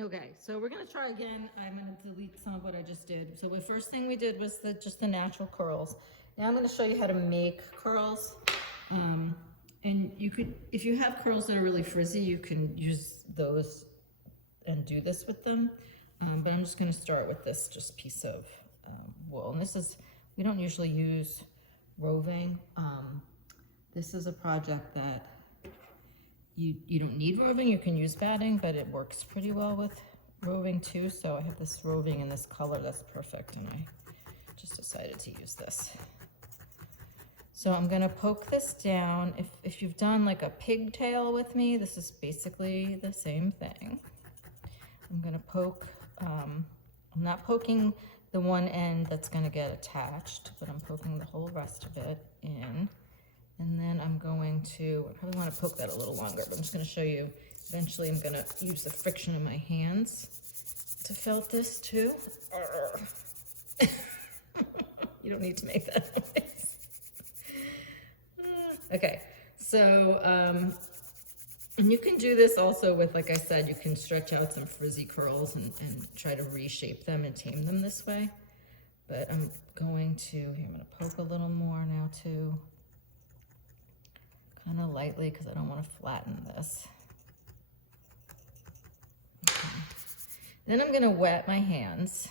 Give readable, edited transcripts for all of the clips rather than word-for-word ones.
Okay, so we're gonna try again. I'm gonna delete some of what I just did. So the first thing we did was just the natural curls. Now I'm gonna show you how to make curls. And you could, if you have curls that are really frizzy, you can use those and do this with them. But I'm just gonna start with this just piece of wool. And this is, we don't usually use roving. This is a project that you don't need roving, you can use batting, but it works pretty well with roving too. So I have this roving in this color that's perfect, and I just decided to use this. So I'm gonna poke this down. If you've done like a pigtail with me, this is basically the same thing. I'm gonna poke, I'm not poking the one end that's gonna get attached, but I'm poking the whole rest of it in. And then I'm going to, I probably want to poke that a little longer, but I'm just going to show you. Eventually I'm going to use the friction of my hands to felt this too. You don't need to make that noise. Okay, so, and you can do this also with, like I said, you can stretch out some frizzy curls and try to reshape them and tame them this way. But I'm going to, here, I'm going to poke a little more now too. Kind of lightly because I don't want to flatten this. Okay. Then I'm going to wet my hands.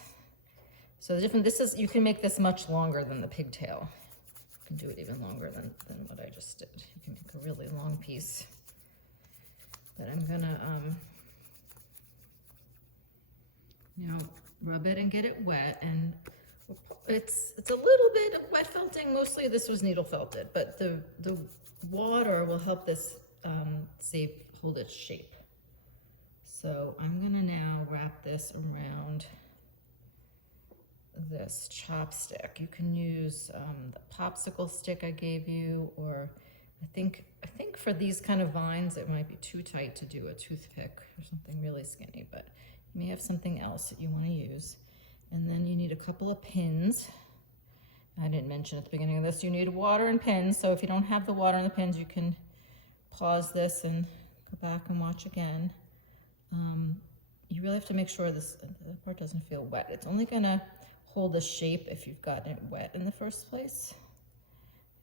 So the different, this is, you can make this much longer than the pigtail. You can do it even longer than what I just did. You can make a really long piece. But I'm going to now rub it and get it wet. And it's a little bit of wet felting. Mostly this was needle felted, but the water will help this hold its shape. So I'm gonna now wrap this around this chopstick. You can use the popsicle stick I gave you, or I think for these kind of vines it might be too tight to do a toothpick or something really skinny, but you may have something else that you want to use. And then you need a couple of pins. I didn't mention at the beginning of this, you need water and pins. So if you don't have the water and the pins, you can pause this and go back and watch again. You really have to make sure this part doesn't feel wet. It's only gonna hold the shape if you've gotten it wet in the first place.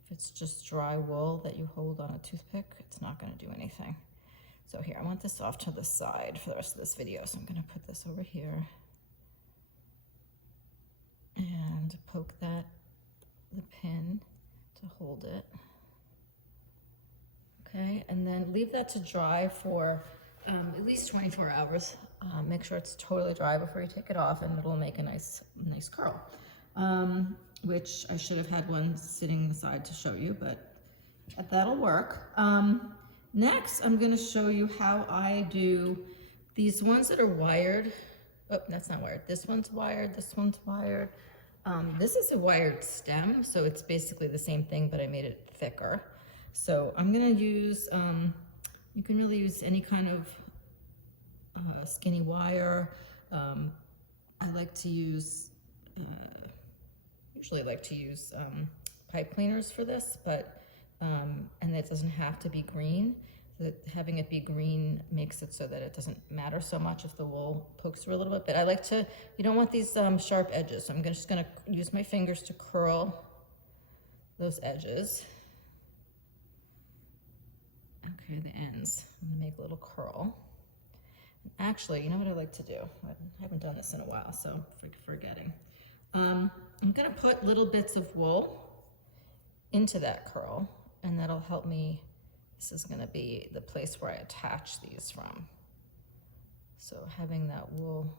If it's just dry wool that you hold on a toothpick, it's not gonna do anything. So here, I want this off to the side for the rest of this video. So I'm gonna put this over here and poke the pin to hold it. Okay, and then leave that to dry for at least 24 hours. Make sure it's totally dry before you take it off, and it'll make a nice curl. Which I should have had one sitting aside to show you, but that'll work. Next, I'm gonna show you how I do these ones that are wired. Oh, that's not wired. This one's wired, this one's wired. This is a wired stem, so it's basically the same thing, but I made it thicker. So I'm gonna use, you can really use any kind of skinny wire. I like to use, usually like to use pipe cleaners for this, but, and it doesn't have to be green. Having it be green makes it so that it doesn't matter so much if the wool pokes through a little bit. But I like to, you don't want these sharp edges. So I'm just gonna use my fingers to curl those edges. Okay, the ends. I'm gonna make a little curl. Actually, you know what I like to do? I haven't done this in a while, so forgetting. I'm gonna put little bits of wool into that curl, and that'll help me. This is gonna be the place where I attach these from. So having that wool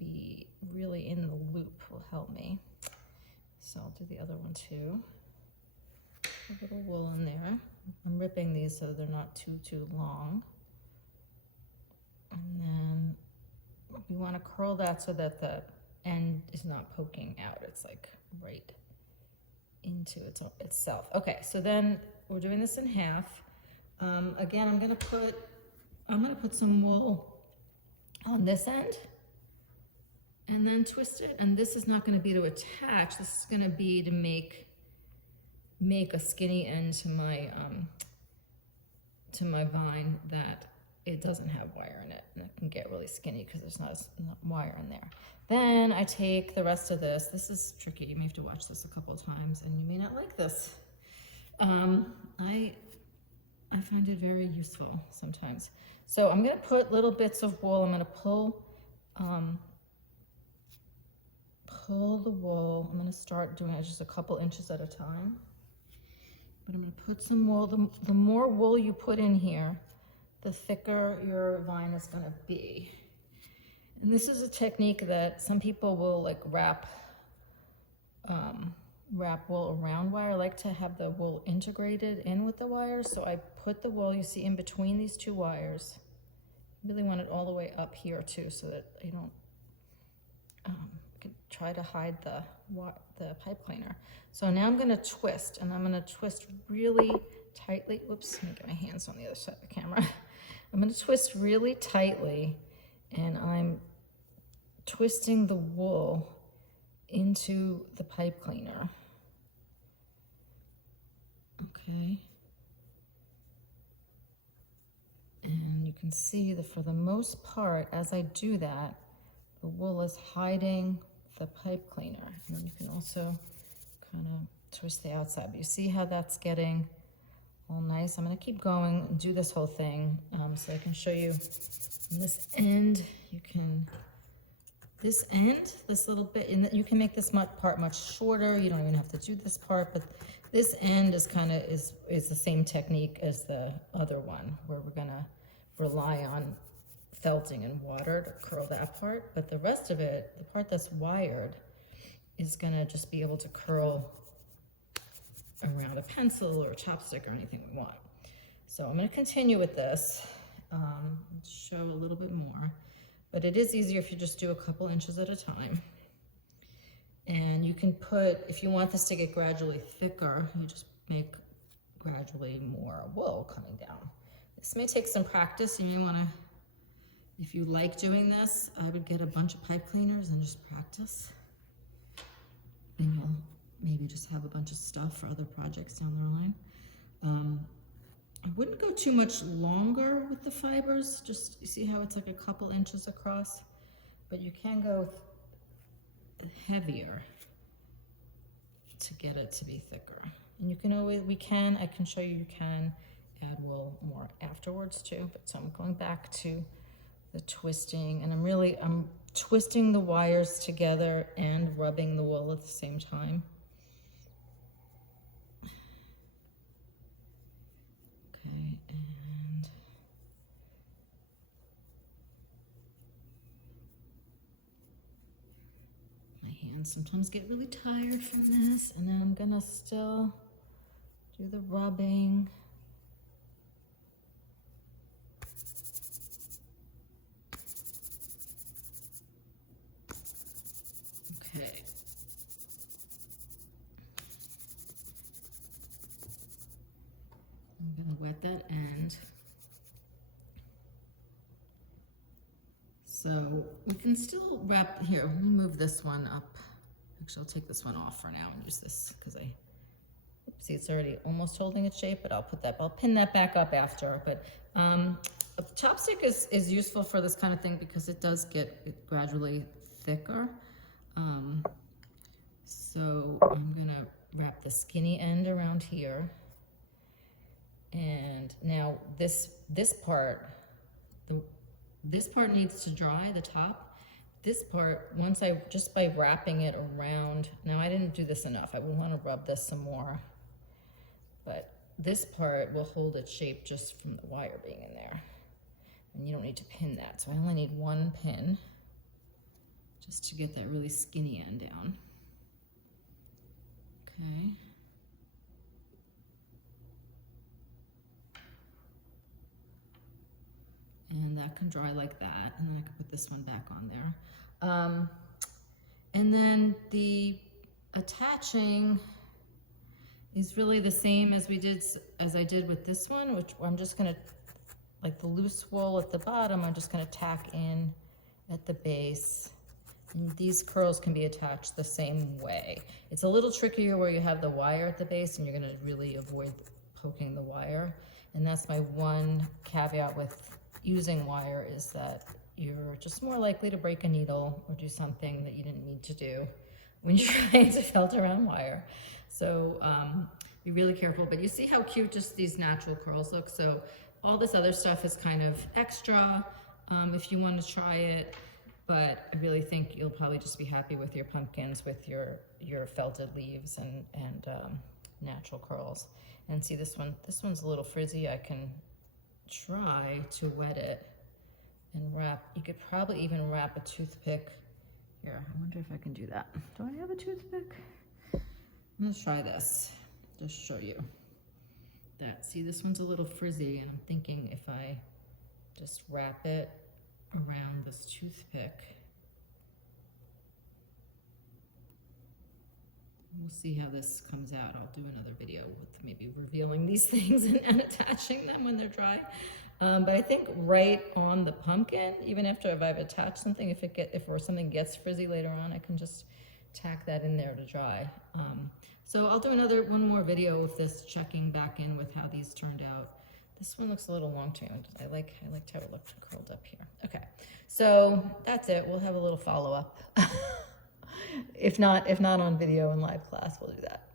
be really in the loop will help me. So I'll do the other one too. A little wool in there. I'm ripping these so they're not too long. And then we wanna curl that so that the end is not poking out. It's like right into itself. Okay, so then we're doing this in half. Again, I'm gonna put some wool on this end and then twist it. And this is not gonna be to attach. This is gonna be to make a skinny end to my vine that it doesn't have wire in it, and it can get really skinny because there's not wire in there. Then I take the rest of this. This is tricky. You may have to watch this a couple of times, and you may not like this. I find it very useful sometimes. So I'm gonna put little bits of wool. I'm gonna pull the wool. I'm gonna start doing it just a couple inches at a time. But I'm gonna put some wool. The more wool you put in here, the thicker your vine is gonna be. And this is a technique that some people will like wrap wool around wire. I like to have the wool integrated in with the wires. So I put the wool, you see, in between these two wires. Really want it all the way up here too, so that I don't try to hide the pipe cleaner. So now I'm gonna twist, and I'm gonna twist really tightly. Whoops, let me get my hands on the other side of the camera. I'm gonna twist really tightly, and I'm twisting the wool into the pipe cleaner. Okay. And you can see that for the most part, as I do that, the wool is hiding the pipe cleaner. And you can also kind of twist the outside. But you see how that's getting all nice? I'm going to keep going and do this whole thing so I can show you on this end. You can, this end, this little bit, and you can make this part much shorter. You don't even have to do this part, but this end is kind of is the same technique as the other one, where we're going to rely on felting and water to curl that part, but the rest of it, the part that's wired, is gonna just be able to curl around a pencil or a chopstick or anything we want. So I'm gonna continue with this, show a little bit more, but it is easier if you just do a couple inches at a time. And you can put, if you want this to get gradually thicker, you just make gradually more wool coming down. This may take some practice. You may wanna, if you like doing this, I would get a bunch of pipe cleaners and just practice. And you'll maybe just have a bunch of stuff for other projects down the line. I wouldn't go too much longer with the fibers. Just, you see how it's like a couple inches across? But you can go heavier to get it to be thicker. And you can always, I can show you, you can add wool more afterwards too. But so I'm going back to the twisting, and I'm twisting the wires together and rubbing the wool at the same time. Okay, and my hands sometimes get really tired from this, and then I'm gonna still do the rubbing. Okay. I'm gonna wet that end. So we can still wrap, here, let me move this one up. Actually, I'll take this one off for now and use this because see, it's already almost holding its shape, but I'll pin that back up after. But a chopstick is useful for this kind of thing because it does get it gradually thicker. So I'm gonna wrap the skinny end around here. And now this part needs to dry, the top. This part, just by wrapping it around, now I didn't do this enough. I would want to rub this some more. But this part will hold its shape just from the wire being in there. And you don't need to pin that. So I only need one pin just to get that really skinny end down. Okay. And that can dry like that, and then I can put this one back on there. And then the attaching is really the same as I did with this one, which I'm just gonna, like the loose wool at the bottom, I'm just gonna tack in at the base. And these curls can be attached the same way. It's a little trickier where you have the wire at the base and you're gonna really avoid poking the wire. And that's my one caveat with using wire is that you're just more likely to break a needle or do something that you didn't need to do when you're trying to felt around wire. So be really careful, but you see how cute just these natural curls look. So all this other stuff is kind of extra if you want to try it, but I really think you'll probably just be happy with your pumpkins, with your felted leaves and natural curls. And see this one's a little frizzy. I can try to wet it and wrap. You could probably even wrap a toothpick. Here, I wonder if I can do that. Do I have a toothpick? Let's try this, just show you that. See, this one's a little frizzy, and I'm thinking if I just wrap it around this toothpick, we'll see how this comes out. I'll do another video with maybe revealing these things and attaching them when they're dry. But I think right on the pumpkin, even after I've attached something, if something gets frizzy later on, I can just tack that in there to dry. So I'll do one more video of this, checking back in with how these turned out. This one looks a little long to me. I liked how it looked curled up here. Okay, so that's it. We'll have a little follow-up. If not on video in live class, we'll do that.